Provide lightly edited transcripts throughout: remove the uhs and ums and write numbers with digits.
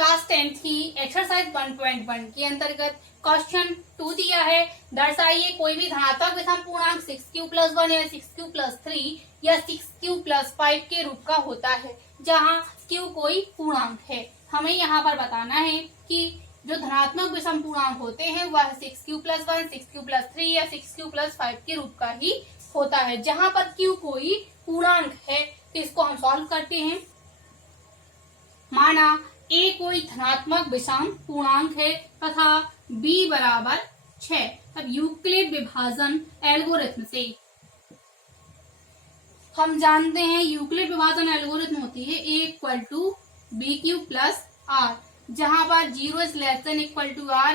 Class 10 की exercise 1.1 के अंतर्गत क्वेश्चन 2 दिया है। दर्शाइए कोई भी धनात्मक विषम पूर्णांक 6q+1 या 6q+3 या 6q+5 के रूप का होता है जहां q कोई पूर्णांक है। हमें यहाँ पर बताना है कि जो धनात्मक विषम पूर्णांक होते हैं वह 6q+1, 6q+3 या 6q+5 के रूप का ही होता है। जहां पर q कोई पूर्णांक है तो इसको हम सॉल्व करते हैं। माना a कोई धनात्मक विषम पूर्णांक है तथा b बराबर 6। तब यूक्लिड विभाजन एल्गोरिथम से हम जानते हैं यूक्लिड विभाजन एल्गोरिथम होती है a = bq+r, जहां पर 0 ≤ r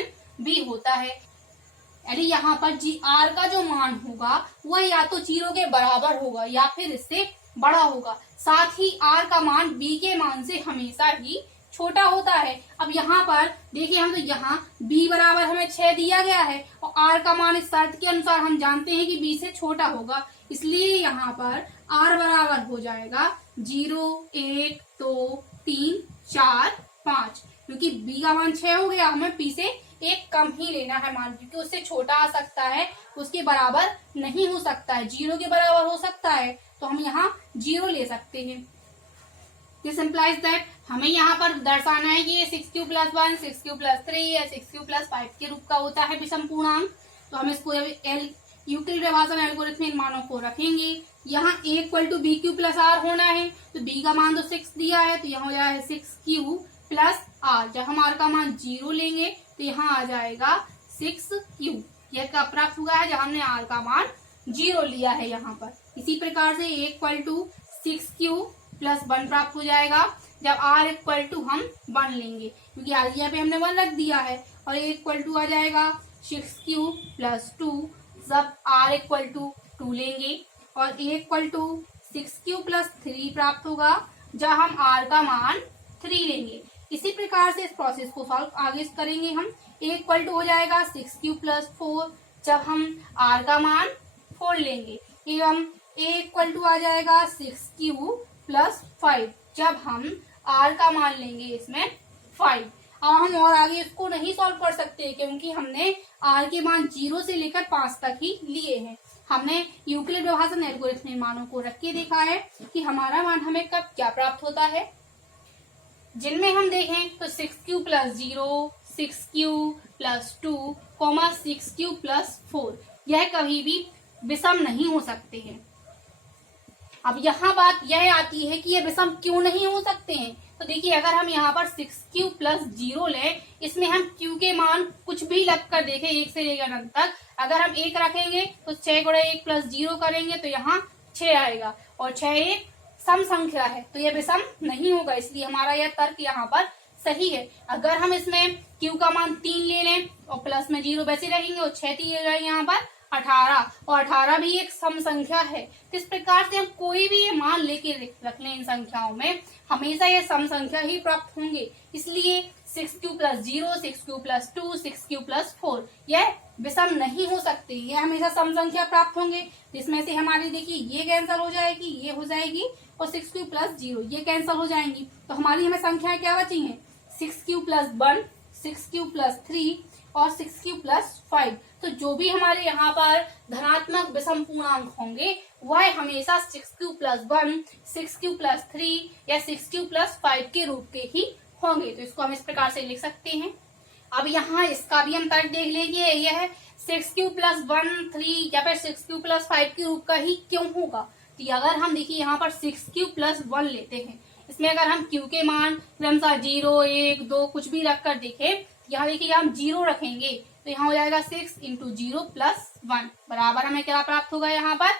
< b होता है। यानी यहाँ पर r का जो मान होगा वह या तो 0 के बराबर होगा या फिर इससे बड़ा होगा। साथ ही r का मान b के मान से हमेशा ही छोटा होता है। अब यहाँ पर देखिए, हम तो यहाँ b बराबर हमें 6 दिया गया है और r का मान इस शर्त के अनुसार हम जानते हैं कि b से छोटा होगा, इसलिए यहाँ पर r बराबर हो जाएगा 0, 1, 2, 3, 4, 5। क्योंकि b का मान 6 हो गया, हमें p से एक कम ही लेना है मान, क्योंकि उससे छोटा आ सकता है, उसके बराबर नहीं हो सकता है। 0 के बराबर हो सकता है तो हम यहाँ 0 ले सकते हैं। दिस इम्प्लाइज दैट हमें यहाँ पर दर्शाना है कि ये 6q+1, 6q+3 या 6q+5 के रूप का होता है विषम पूर्णांक। तो हम इसको यूक्लिड विभाजन एल्गोरिथम इन मानों को रखेंगे। यहाँ a = bq+r होना है, तो b का मान तो 6 दिया है तो यहाँ हो जाएगा 6q+r। जब हम r का मान 0 लेंगे तो यहाँ आ जाएगा 6q। यह कब प्राप्त हुआ है? जब हमने r का मान 0 लिया है यहाँ पर। इसी प्रकार से a = 6q+1 प्राप्त हो जाएगा जब r = हम 1 लेंगे, क्योंकि यहाँ पे हमने 1 रख दिया है। और a = आ जाएगा 6q+2 जब r = 2 लेंगे। और a = 6q+3 प्राप्त होगा जब हम r का मान 3 लेंगे। इसी प्रकार से इस प्रोसेस को सॉल्व आगे करेंगे हम। a = हो जाएगा 6q+4 जब हम r का मान 4 लेंगे, एवं a = आ जाएगा 6q+5 जब हम r का मान लेंगे इसमें 5। अब हम और आगे इसको नहीं सॉल्व कर सकते क्योंकि हमने r के मान 0 से लेकर 5 तक ही लिए हैं। हमने यूक्लिड विभाजन एल्गोरिथम में मानों को रख के देखा है कि हमारा मान हमें कब क्या प्राप्त होता है। जिनमें हम देखें तो 6q+0, 6q+2, 6q+4 यह कभी भी विषम नहीं हो सकते हैं। अब यहाँ बात यह आती है कि ये विषम क्यों नहीं हो सकते हैं। तो देखिए, अगर हम यहाँ पर 6q+0 लें, इसमें हम q के मान कुछ भी लग कर देखें 1 से लेकर अनंत तक। अगर हम 1 रखेंगे तो 6 × 1 + 0 करेंगे तो यहाँ 6 आएगा, और 6 एक सम संख्या है तो यह विषम नहीं होगा। इसलिए हमारा यह तर्क यहाँ पर सही है। अगर हम इसमें q का मान 3 ले लें और प्लस में 0 वैसे रहेंगे और 6 दिए गए यहाँ पर 18, और 18 भी एक सम संख्या है। तो इस प्रकार से हम कोई भी ये मान लेके रख लें इन संख्याओं में, हमेशा ये सम संख्या ही प्राप्त होंगे। इसलिए 6q+0, 6q+2, 6q+4 यह विषम नहीं हो सकते, ये हमेशा सम संख्या प्राप्त होंगे। जिसमें से हमारी देखिए ये कैंसिल हो जाएगी, ये हो जाएगी, और 6q+0 ये कैंसिल हो जाएंगी। तो हमारी हमें संख्याएं क्या बची हैं? 6q+1, 6q+3 और 6q+5। तो जो भी हमारे यहाँ पर धनात्मक विषम पूर्णांक होंगे वह हमेशा 6q+1, 6q+3 या 6q+5 के रूप के ही होंगे। तो इसको हम इस प्रकार से लिख सकते हैं। अब यहाँ इसका भी हम तर्क देख लेंगे, यह 6q+1, 3 या फिर 6q+5 के रूप का ही क्यों होगा। तो अगर हम देखिए यहाँ पर 6q+1 लेते हैं, इसमें अगर हम q के मान क्रमशः 0, 1, 2 कुछ भी रख कर देखें, यहाँ देखिए हम 0 रखेंगे तो यहाँ हो जाएगा 6 × 0+1 बराबर हमें क्या प्राप्त होगा यहाँ पर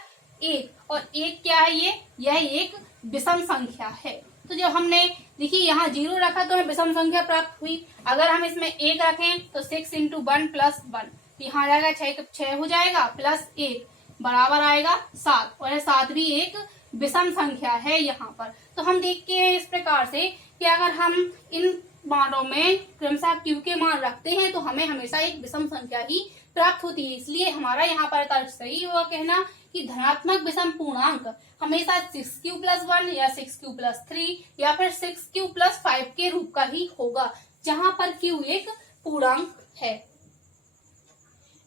1। और 1 क्या है? यह एक विषम संख्या है। तो जब हमने देखिए यहाँ 0 रखा तो हमें विषम संख्या प्राप्त हुई। अगर हम इसमें 1 रखें तो 6 × 1+1 यहाँ आ जाएगा 6 हो जाएगा प्लस 1 बराबर आएगा 7, और 7 भी एक विषम संख्या है यहाँ पर। तो हम देखते हैं इस प्रकार से कि अगर हम इन मानों में क्रमशः q के मान रखते हैं तो हमें हमेशा एक विषम संख्या ही प्राप्त होती है। इसलिए हमारा यहाँ पर तर्क सही होगा कहना कि धनात्मक विषम पूर्णांक हमेशा 6q+1 या 6q+3 या फिर 6q+5 के रूप का ही होगा, जहां पर q एक पूर्णांक है।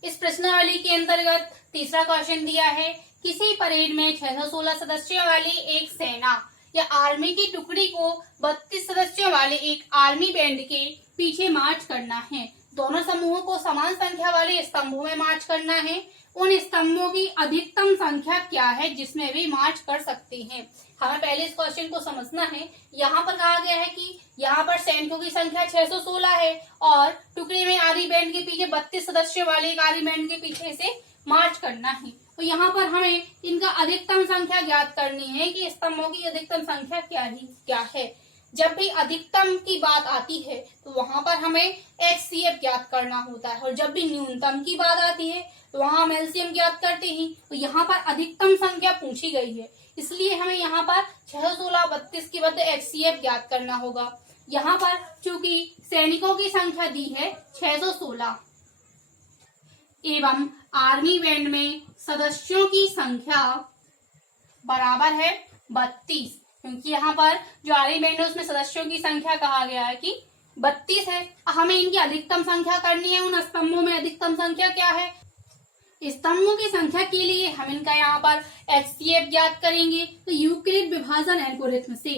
इस प्रश्नावली के अंतर्गत तीसरा क्वेश्चन दिया है, किसी परेड में 616 सदस्यों वाली एक सेना या आर्मी की टुकड़ी को 32 सदस्यों वाले एक आर्मी बैंड के पीछे मार्च करना है। दोनों समूहों को समान संख्या वाले स्तंभों में मार्च करना है। उन स्तंभों की अधिकतम संख्या क्या है जिसमें वे मार्च कर सकते हैं। हमें पहले इस क्वेश्चन को समझना है। यहाँ पर कहा गया है कि यहाँ पर सैनिकों की संख्या 616 है और टुकड़ी में आर्मी बैंड के पीछे 32 सदस्यों वाले एक आर्मी बैंड के पीछे से मार्च करना है। तो यहाँ पर हमें इनका अधिकतम संख्या ज्ञात करनी है कि स्तंभों की अधिकतम संख्या क्या है। जब भी अधिकतम की बात आती है तो वहां पर हमें HCF ज्ञात करना होता है, और जब भी न्यूनतम की बात आती है तो वहां हम LCM ज्ञात करते हैं। तो यहाँ पर अधिकतम संख्या पूछी गई है, इसलिए हमें यहाँ पर 616 32 के बदले HCF ज्ञात करना होगा। यहाँ पर चूंकि सैनिकों की संख्या दी है 616 एवं आर्मी बैंड में सदस्यों की संख्या बराबर है 32, क्योंकि यहाँ पर जो आर्मी बैंड है उसमें सदस्यों की संख्या कहा गया है कि 32 है। हमें इनकी अधिकतम संख्या करनी है। उन स्तंभों में अधिकतम संख्या क्या है? स्तंभों की संख्या के लिए हम इनका यहाँ पर HCF ज्ञात करेंगे। तो यूक्लिड विभाजन एल्गोरिथ्म से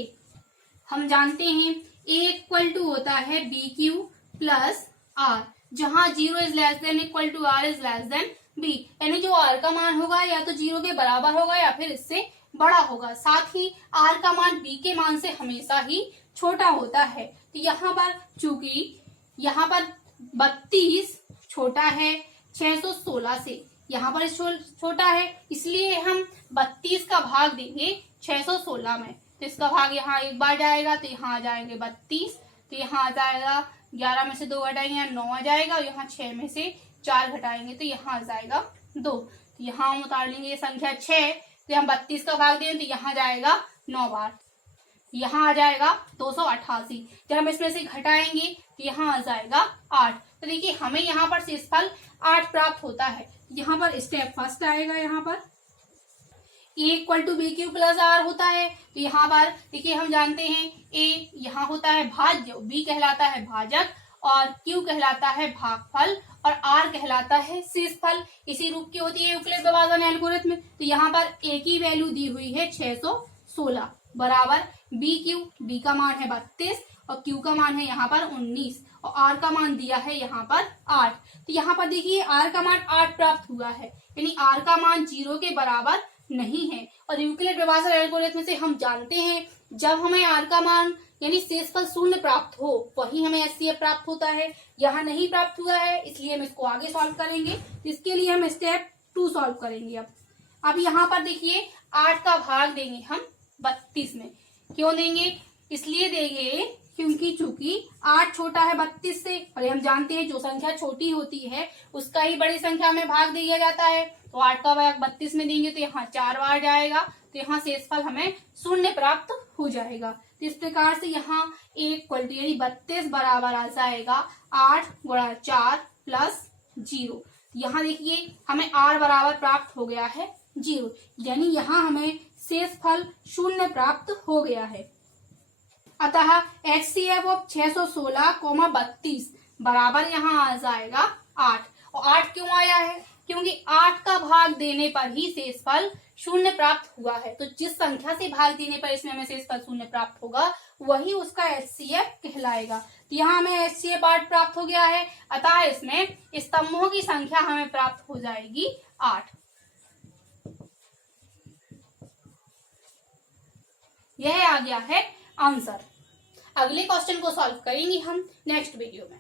हम जानते हैं A इक्वल टू होता है BQ प्लस R, जहां 0 is less than equal to R is less than B, यानी जो R का मान होगा या तो 0 के बराबर होगा या फिर इससे बड़ा होगा। साथ ही R का मान B के मान से हमेशा ही छोटा होता है। तो यहाँ पर चूंकि यहाँ पर 32 छोटा है 616 से, यहाँ पर छोटा है, इसलिए हम 32 का भाग देंगे 616 में। तो इसका भाग यहाँ एक बार जाएगा तो यहाँ आ जाएंगे 32, तो यहाँ आ जाएगा 11 में से 2 घटाएंगे 9 आ जाएगा, और यहाँ 6 में से 4 घटाएंगे तो यहाँ आ जाएगा 2। तो यहाँ हम उतार लेंगे ये संख्या 6, तो हम 32 का भाग दें तो यहाँ जाएगा 9 बार, यहाँ आ जाएगा 288। जब हम इसमें से घटाएंगे तो यहाँ आ जाएगा 8। तो देखिए हमें यहाँ पर शेषफल 8 प्राप्त होता है। यहाँ पर स्टेप फर्स्ट आएगा, यहाँ पर A equal to BQ plus R होता है। तो यहाँ पर देखिए हम जानते हैं A यहाँ होता है भाज्य, B कहलाता है भाजक और Q कहलाता है भागफल और R कहलाता है शेषफल। इसी रूप की होती है यूक्लिड विभाजन एल्गोरिथ्म। तो यहाँ पर A की वैल्यू दी हुई है 616 बराबर BQ, B का मान है 32 और Q का मान है यहाँ पर 19 और R का मान दिया है यहाँ पर 8। तो यहाँ पर देखिए R का मान 8 प्राप्त हुआ है, यानी R का मान 0 के बराबर नहीं है। और यूक्लिड विभाजन एल्गोरिथ्म से हम जानते हैं जब हमें R का मान यानी शेषफल 0 प्राप्त हो वही हमें HCF प्राप्त होता है। यहाँ नहीं प्राप्त हुआ है इसलिए हम इसको आगे सॉल्व करेंगे। इसके लिए हम स्टेप 2 सॉल्व करेंगे। अब यहाँ पर देखिए 8 का भाग देंगे हम 32 में। क्यों देंगे? इसलिए देंगे क्योंकि चूंकि 8 छोटा है 32 से, और हम जानते हैं जो संख्या छोटी होती है उसका ही बड़ी संख्या में भाग दिया जाता है। तो 8 का भाग 32 में देंगे तो यहाँ 4 बार जाएगा, तो यहाँ शेषफल हमें 0 प्राप्त हो जाएगा। तो इस प्रकार से यहाँ A इक्वल टू यानी 32 बराबर आ जाएगा 8 गुणा 4 प्लस 0। यहाँ देखिए हमें R बराबर प्राप्त हो गया है 0, यानी यहाँ हमें शेषफल 0 प्राप्त हो गया है। अतः HCF ऑफ 616, 32 बराबर यहाँ आ जाएगा 8। और 8 क्यों आया है? क्योंकि 8 का भाग देने पर ही शेषफल 0 प्राप्त हुआ है। तो जिस संख्या से भाग देने पर इसमें हमें शेषफल 0 प्राप्त होगा वही उसका HCF कहलाएगा। तो यहाँ हमें HCF 8 प्राप्त हो गया है, अतः इसमें स्तंभों की संख्या हमें प्राप्त हो जाएगी 8। यह आ गया है आंसर। अगले क्वेश्चन को सॉल्व करेंगे हम नेक्स्ट वीडियो में।